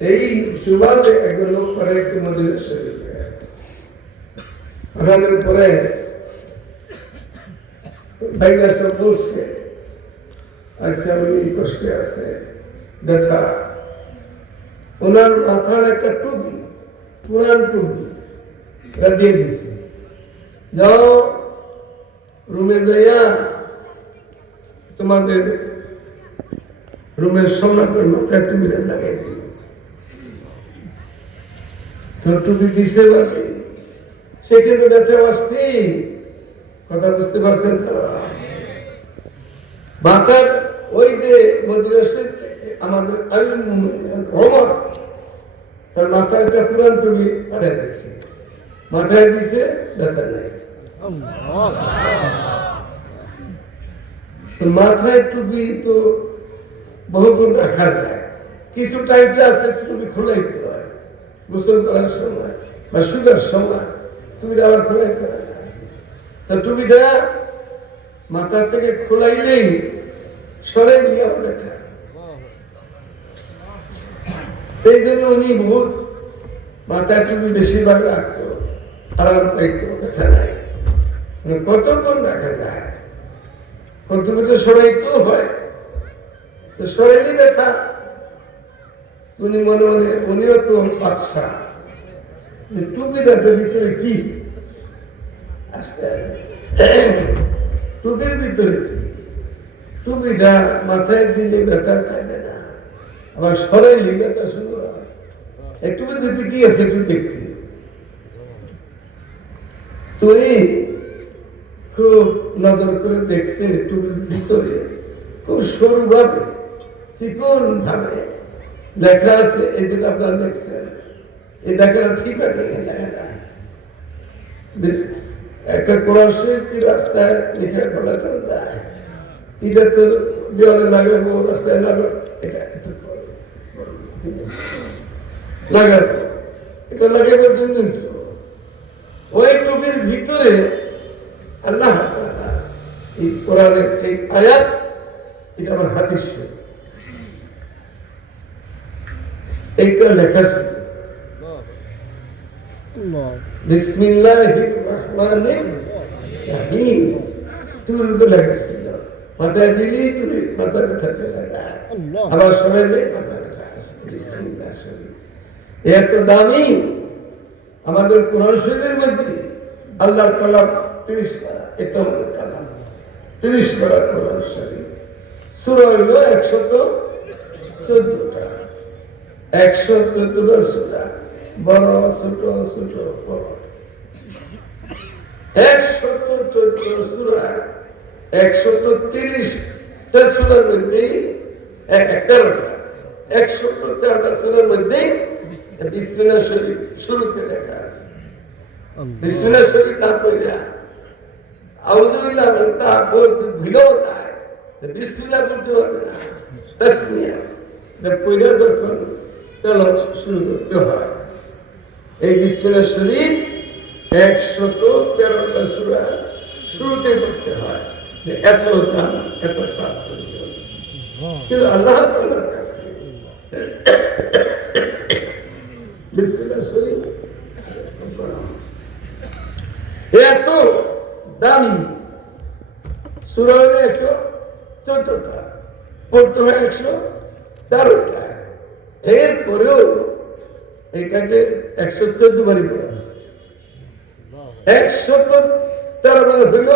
এই সুবাদে একজন লোক পাঠাইছে মদিনা শরীফে পরে ভাইরা সব বলছে আচ্ছা উনি কষ্টে আছে। ব্যথা। ওনার মাথার একটা টুপি, পুরান টুপি এটা দিয়ে দিছে যাও, রুমে যাইয়া তোমাদের রুমের সম্রাটের মাথায় টুপিটা লাগাই তোর কথা বুঝতে পারছেন মাথার ওই যে আমাদের ওমর, তার একটা পুরান দিচ্ছে মাথায় দিছে নাই। মাথায় টুপি তো বহুক্ষণ রাখা যায়। কিছু টাইপে আছে টুপি খোলাই দিতে হয়। গোসল করার সময় বা শুকার সময় টুপিটা আবার খোলাই করা। যায় তা মাথার থেকে খোলাইলেই সরে নিয়ে পড়ে এই জন্য উনি বহুত মাথায় টুপি বেশিরভাগ রাখতো আরাম পাইতো ব্যথা নাই। মানে কতক্ষণ রাখা যায়। কতক্ষণ তো সরাইতেও হয়। সরাইলে ব্যথা উনি মনে মনে, উনিও তো টুপিটার ভিতরে কি। টুপির ভিতরে টুপিটা মাথায় দিলে ব্যথা থাকবে না। আবার ব্যথা শুরু হয় টুপির ভিতরে কি আছে একটু দেখছি তুই খুব নজর করে দেখছে টুপির ভিতরে। খুব সরু ভাবে, চিকন ভাবে। লেখা আছে, এই যেটা দেখছেন এই লেখাটা ঠিক আছে লেখাটা একটা কোরআন শরীফ কি রাস্তায় লিখে ফেলা যায়? এটা তো দেওয়ালে লাগাবো রাস্তায় লাগাবো এটা এটা ওই টুপির ভিতরে আল্লাহ এই কোরআনের এই আয়াত, এটা আমার হাদিস। শরীফ। এইটা লেখা ছিল। তুমি তো দামি। আমাদের কোরআন শরীফের মধ্যে আল্লাহর কালাম তিরিশ কালাম। তিরিশ পারা কোরআন শরীফ। সুরা হইল একশত চোদ্দটা একশো চোদ্দটা সুরা বড়, ছোট ছোট, বড়। একশত চোদ্দ সুরা একশত তিরিশটা সুরার মধ্যে তেরোটা একশত তেরোটা সুরার মধ্যে বিসমিল্লাহ শরীফ শুরুতে লেখা আছে। বিসমিল্লাহ শরীফ না পড়িয়া, আউযুবিল্লাহ তা বলতে ভুলেও যায়। বিসমিল্লাহ বলতে পারবে না। তাসমিয়া। পড়িয়া যখন করতে হয়। এই একশত তেরোটা সুরা শুরুতে পড়তে হয়। এত দাম, এত তাৎপর্য কিন্তু আল্লাহ কাছে এত দামি সুরা হলো একশো চোদ্দটা, পড়তে হয় একশো তেরোটা। এরপরেও এটাকে একশো চোদ্দ বারই পড়া। একশো তেরো বার হইল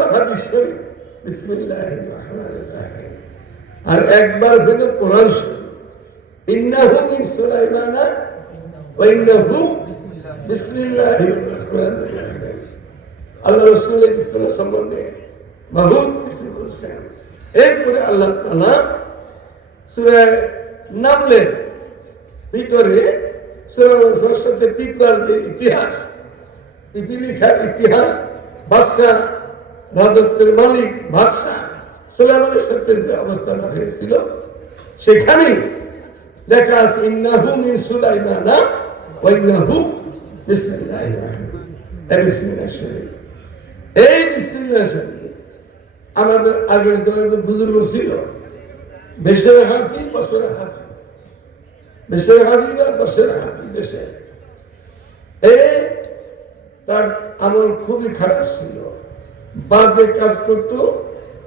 আর একবার হইল কোরআন শরীফ। ইন্নাহু মিন সুলাইমানা ওয়া আল্লাহ রসুলের ইসলাম সম্বন্ধে বহুত কিছু বলছেন। এরপরে আল্লাহ তালা সুরায় নামলেন ভিতরে পিঁপড়ার যে ইতিহাস পিপিলিখার ইতিহাস বাদশাহ রাজত্বের মালিক বাদশাহ সুলাইমানের সাথে যে অবস্থাটা হয়েছিল সেখানে লেখা আছে, ইন্নাহু মিন সুলাইমানা এই বিসমিল্লাহ আমাদের আগের জমানাতে বুজুর্গ ছিল। বেশরে হাফি বছরে হাফি দেশের না দশের হাবি দেশে। এ তার আমল খুবই খারাপ ছিল। বাজে কাজ করতো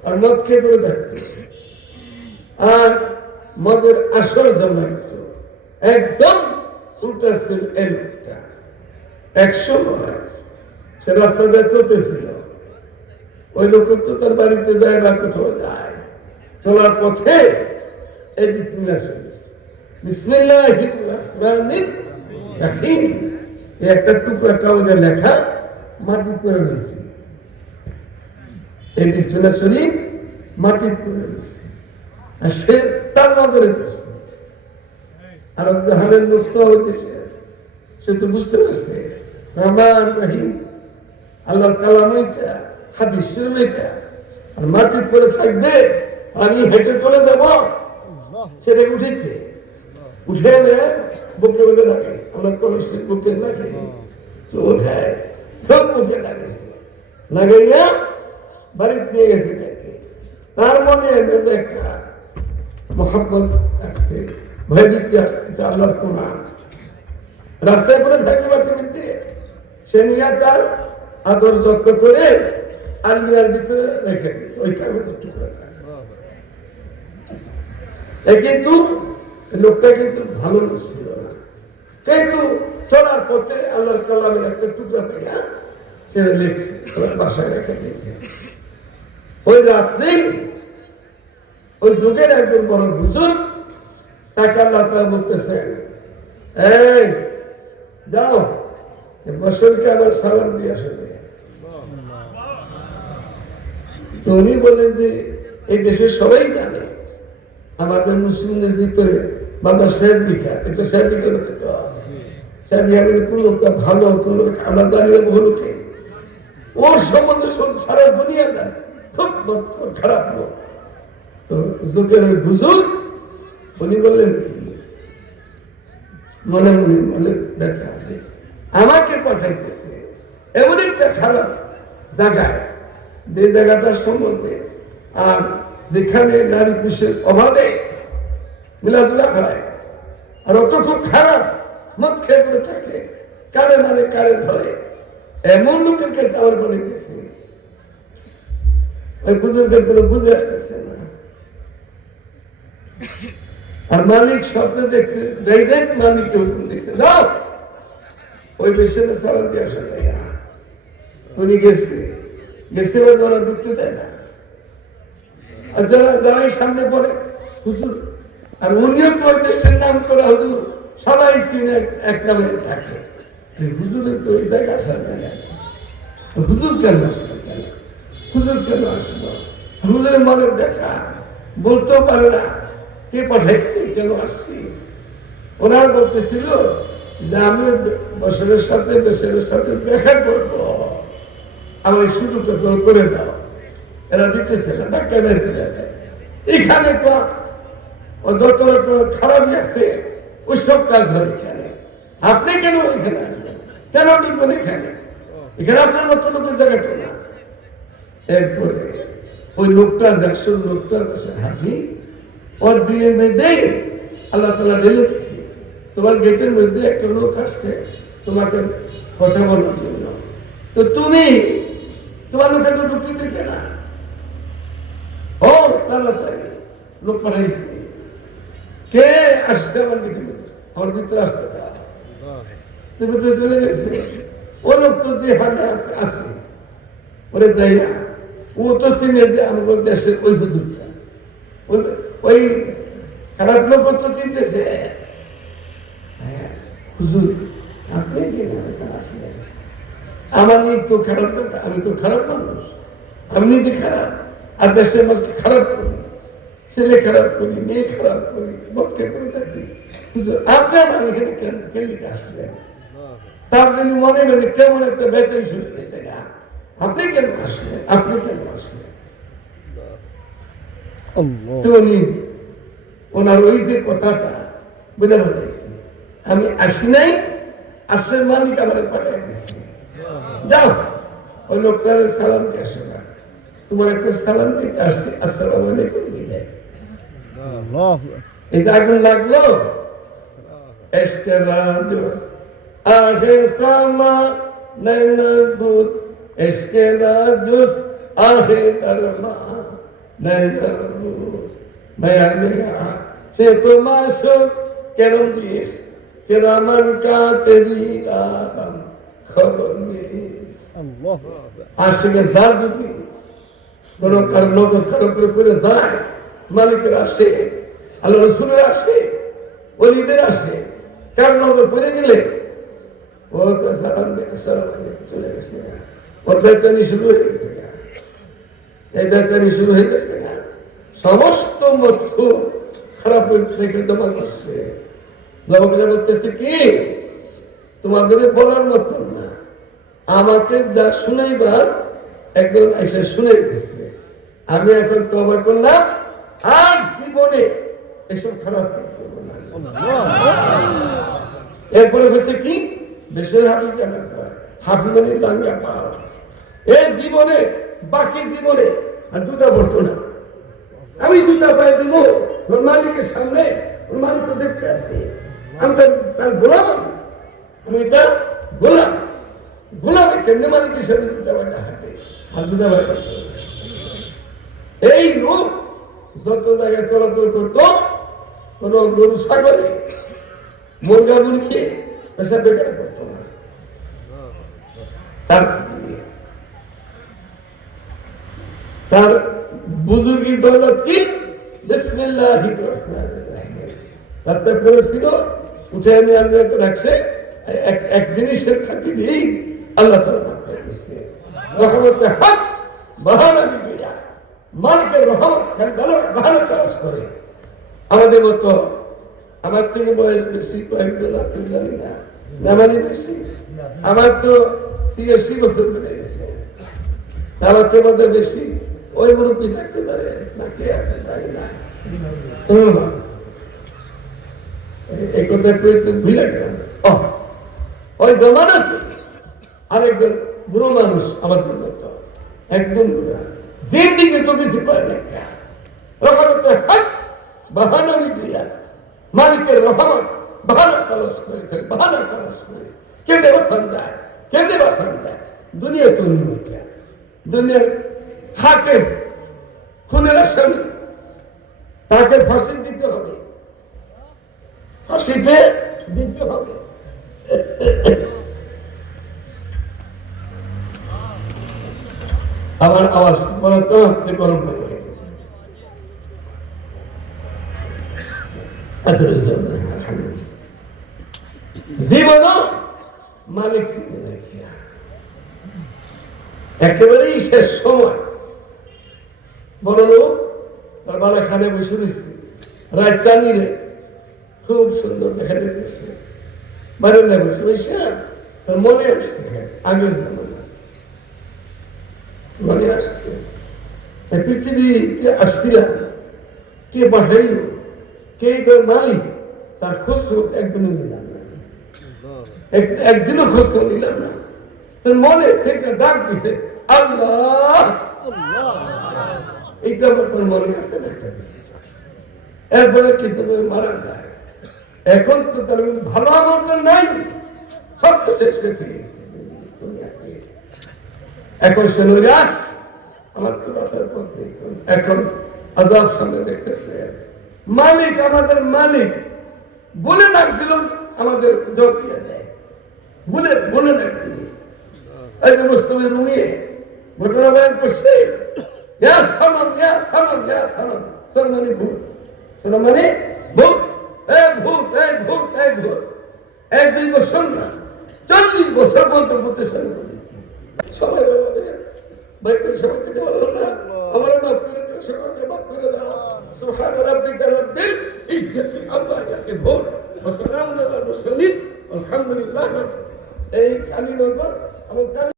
আর মদ খেয়ে পড়ে থাকতো। আর মদের আসর জমাইত একদম উল্টা ছিল এই লোকটা একশো নয়। সে রাস্তা দিয়ে চলতেছিল। ওই লোক তো তার বাড়িতে যায় না, কোথাও যায়। চলার পথে এই বিসমিল্লাহ শরীফ বিসমিল্লাহির রহমানির রহিম এই একটা টুকরা কাগজে লেখা মাটি করে দিয়েছি এই বিসমিল্লাহ শরীফ মাটি করে দিয়েছি আর সে তার নজরে বসছে আর জাহানের মুস্তা হইতেছে সে। তো বুঝতে পারছে। রহমান রহিম, আল্লাহর কালাম এটা, হাদিস শরীফ এটা। আর মাটির পরে থাকবে, আমি হেঁটে চলে যাব। সেটা উঠেছে। উঠে এনে বুকে বেঁধে লাগাইছে আমরা কলসের বুকে লাগাই তো খায় সব বুকে লাগাইছে লাগাইয়া বাড়িতে নিয়ে গেছে তাকে। তার মনে এমন একটা মোহাম্মদ আসছে ভয়ভীতি আসছে এটা আল্লাহর কোরআন রাস্তায় পরে থাকলে বাচ্চা মিলতে সে নিয়ে তার আদর যত্ন করে আলমিরার ভিতরে রেখে দিয়েছে। ওই কাগজের টুকরাটা। কিন্তু লোকটা কিন্তু ভালো লোক ছিল। না কিন্তু চলার পথে আল্লাহর কালামের একটা টুকরা পেলা সেটা লিখছে বাসায় রেখে দিয়েছে। ওই রাত্রে ওই যুগের একজন বড় হুজুর তাকে আল্লাহ তাআলা বলতেছেন, এই, যাও বসরকে আমার সালাম দিয়ে আসবে তো উনি বলেন যে, এই দেশের সবাই জানে, আমাদের মুসলিমদের ভিতরে কোন লোকটা ভালো, কোন ওর সম্বন্ধে সারা দুনিয়া জানে। খুব খারাপ লোক। তো যুগের ওই উনি বললেন, মনে মনে মনে আমাকে পাঠাইতেছে এমন একটা খারাপ জায়গায় যে জায়গাটার সম্বন্ধে আর যেখানে নারী পুরুষের অভাবে মিলাদুলা হয়। আর অত খুব খারাপ, মদ খেয়ে পড়ে থাকে, কারে মানে কারে ধরে। এমন লোকের কাছে আমার বলে দিয়েছে ওই বুজুর্গের কোনো বুঝে আসতেছে না। আর মালিক স্বপ্নে দেখছে ডাইরেক্ট মালিক হুকুম দিচ্ছে যাও ওই পেশেন্টে সালাম দিয়ে না উনি গেছে। গেছে বা ঢুকতে দেয় না। আর যারা, যারাই সামনে পড়ে, হুজুর আর উনিও তো দেশের নাম করে হুজুর, সবাই চিনে এক- নামে থাকে। হুজুরের তো ওই জায়গায় আসা যায় না হুজুর কেন আসলো? হুজুর কেন আসলো? হুজুরের মনের দেখা বলতেও পারে না, কে পাঠাইছি, কেন আসছি? ওরা বলতেছিল যে আমি বছরের সাথে বেসরের সাথে দেখা করব। আমার এই সুযোগটা করে দাও। এরা দিতেছে না, ডাক্তার এখানে তো ও যত খারাপই আছে ওই সব কাজ হয় এখানে আপনি কেন এখানে আসবেন? কেন ঢুকবেন এখানে এখানে আপনার মতো লোকের জায়গা তো না। এরপরে ওই লোকটা দেখছ লোকটার কাছে হাঁটি ওর বিয়ে মেয়েদে আল্লাহ তালা ঢেলে দিচ্ছে তোমার গেটের মধ্যে একটা লোক আসছে, তোমাকে কথা বলার জন্য। তো তুমি, তোমার লোকে তো ঢুকতে দিচ্ছে না। ও, তাড়াতাড়ি, লোক পাঠাইছে। কে আসছে আমার আমার ভিতরে আসতে। ভিতরে চলে গেছে। ও লোক তো যে হাতে আছে আছে। ওরে না ও তো চিনে আমাদের দেশের ওই হুজুরটা। ওই- খারাপ লোক তো চিনতেছে। হ্যাঁ, হুজুর আপনি আমার এই তো খারাপ আমি তো খারাপ মানুষ। আমি নিজে খারাপ আর দেশের মানুষ খারাপ করি ছেলে খারাপ করি মেয়ে খারাপ করি বক্তে করে থাকি হুজুর আপনি আমার এখানে কেন কেলিতে আসলেন? তার জন্য মনে মনে কেমন একটা বেচাই শুনে গেছে গা। আপনি কেন আসলেন? আপনি কেন আসলেন? তো উনি ওনার ওই যে কথাটা বুঝে বলেছে আমি আসি নাই আসের মালিক আমার পাঠাই দিয়েছি। যাও ওই লোকটার সালাম দিয়ে আসে না তোমার একটা সালাম দিতে আসছি আসসালাম আলাইকুম বিদায়। এই যে আগুন লাগল এস্কেরাজুস আহে সামা নৈনবুত এস্কেরাজুস আহে দরমা নৈনবুত বয়ানিয়া সে তো মাসুক কেরম দিস কেরামান কাতেবিরাম খবর দিস আল্লাহ আশিকে যার যদি কোন কারও নজর কারও করে করে যায় মালিকের আসে আল্লাহ রসুলের আসে অলিদের আসে, কার নজর পড়ে গেলে? সমস্ত খারাপ করছে কি? তোমাদের বলার মতন না। আমাকে যা শুনাইবার, একজন এসে শুনে দিচ্ছে আমি এখন তবা করলাম আর জীবনে এসব খারাপ এরপরে হয়েছে কি? দেশের জানা হাফিজানি লাঙ্গা পাওয়া এই জীবনে, বাকি জীবনে আর দুটা বলতো না। আমি দুটা পায়ে দিব, ওর মালিকের সামনে ওর মালিক তো দেখতে আসি আমি তার তার গোলাম আমি। তার গোলাম। গোলামে কেমনে মালিকের সাথে দুটা পায়ে হাতে? আর দুটা পায়ে এই লোক জায়গায় চলাচল করতো, কোন গরু, ছাগলে বেকার করতো না। তার দৌলত কি? রাস্তায় পড়েছিল, উঠে আমি আমরা তো রাখছে, এক জিনিসের খাতি আল্লাহ তালা মাফ রহমতের হাত বাহানা দিয়া মালিকের রহমত কাজ করে। আমাদের মতো আমার থেকে বয়স বেশি আছে, জানি না। মানে বেশি? আমার তো তিরাশি বছর বেড়ে গেছে। তো বেশি। ওই মুরব্বী থাকতে পারে, না কে আছে, জানি না। আরেকজন বুড়ো মানুষ একদম বুড়া। দিকে তো বেশি পায় না রহমতে হক, বাহানা মিটিয়া। মালিকের রহমত, বাহানা তালাশ করে খালি বাহানা তালাশ করে। কেটে বাসান যায় কেটে বাসান যায়। দুনিয়া তো নিমিটা দুনিয়ার হাকে খুনের আসামি। তাকে ফাঁসি দিতে হবে। ফাঁসিতে দিতে হবে। আমার আওয়াজ আপনি গরম করে। জীবন মালিক একেবারেই শেষ সময়। বড় লোক, তার বালা খানে বসে রয়েছে। রাত চানিরে খুব সুন্দর দেখা যেতেছে বারান্দায় বসে বসে তার মনে আসছে আগের জামানা। আসছে। পৃথিবীতে আসছিলাম কে পাঠাইল কে মালিক? তার একদিনও নিলাম না। একদিনও নিলাম না। তোর মনে থেকে ডাক দিছে, আল্লাহ! এইটা আমার মনে আসছে এরপরে কিছু মারা যায়। এখন তো তার ভালো আমল তো নাই। সব তো শেষ করে। এখন সে নৈরাশ আমার তো বাসার পর এখন আজাব সামনে দেখতেছে। মালিক আমাদের মালিক। বলে ডাক দিল আমাদের জোর দিয়ে দেয়। বলে বলে ডাক দিল। এই যে মুস্তফি রুমিয়ে ঘটনা বয়ান করছে। ইয়া সালাম ইয়া সালাম ইয়া সালাম সর মানে ভূত। সর মানে ভূত। এ ভূত এ ভূত এ ভূত। এক দুই বছর না চল্লিশ বছর শুরু করেছি সবাই ভাই কোন সময় থেকে বলল না। আমার মাফ করে দিও সকলকে মাফ করে দাও। সুবহান রাব্বিকা রাব্বিল ইজ্জতি আল্লাহ ইয়াসিফুন ওয়া সালামুন আলাল মুরসালিন। আলহামদুলিল্লাহ। এই কালীনগর এবং